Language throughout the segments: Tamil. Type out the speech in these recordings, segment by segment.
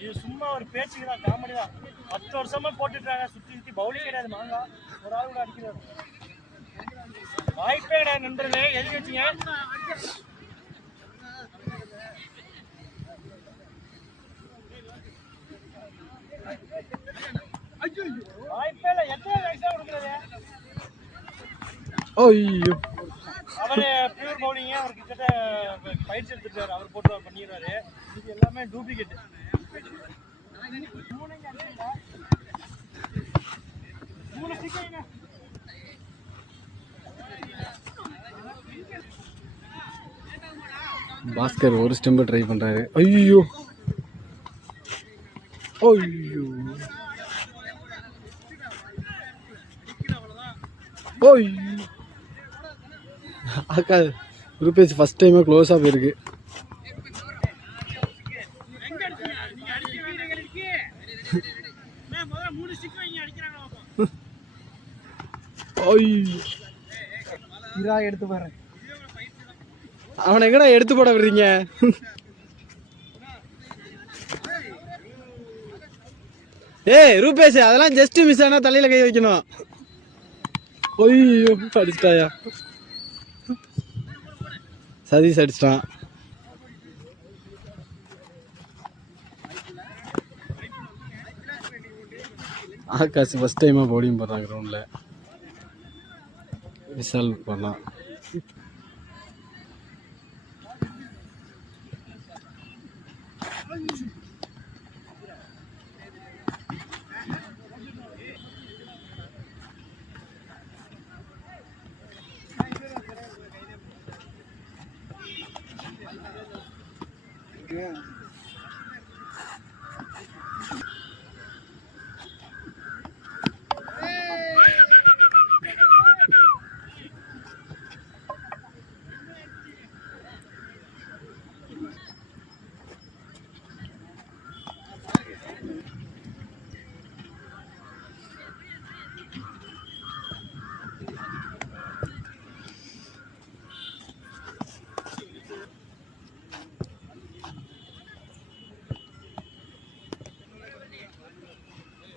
இது சும்மா ஒரு பேச்சுக்கு தான், காமெடி தான். 10 வருஷமா போட்டுட்டாங்க, சுத்தி சுத்தி பவுலிங் கிடையாது. மாங்கா ஒரு ஆள் கூட அடிக்கிறாரு, வாய்ப்பே கிடையாது. நண்பர்களே எழுதி வச்சுங்க, வாய்ப்பே இல்லை. எத்தனை வயசா கொடுக்குறது? அவரு பியூர் பவுலிங்க, அவர் கிட்ட பயிற்சி எடுத்துட்டாரு, அவர் போட்டு பண்ணிடுறாரு. இது எல்லாமே டூப்ளிகேட். பாஸ்கர் ஒரு ஸ்டெம்பை ட்ரை பண்றாரு. ஐயோ ஐயோ அக்கா குரூப்பேஜ் ஃபர்ஸ்ட் டைமாக க்ளோஸாக போயிருக்கு. எடுத்து பாரு, அவனை எங்கடா எடுத்து போட விடுறீங்க? ஏய் ரூபேஷ், அதெல்லாம் ஜஸ்ட் மிஸ் ஆனா தலையில கை வைக்கணும். ஐயோ அடிச்சிட்டாயா, சதீஷ் அடிச்சிட்டான். ஆகாஷ் ஃபர்ஸ்ட் டைமா பவுலிங் போடுறாங்க கிரவுண்ட்ல. விஷால் பண்ணலாம்.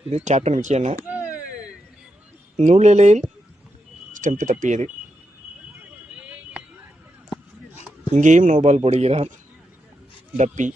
ഇത് ക്യാപ്റ്റൻ വിക്കിയാണ്. നൂലിലയിൽ സ്റ്റംപ് തപ്പിയത്. இங்கேயும் நோ பால் போடுகிறார் டப்பி.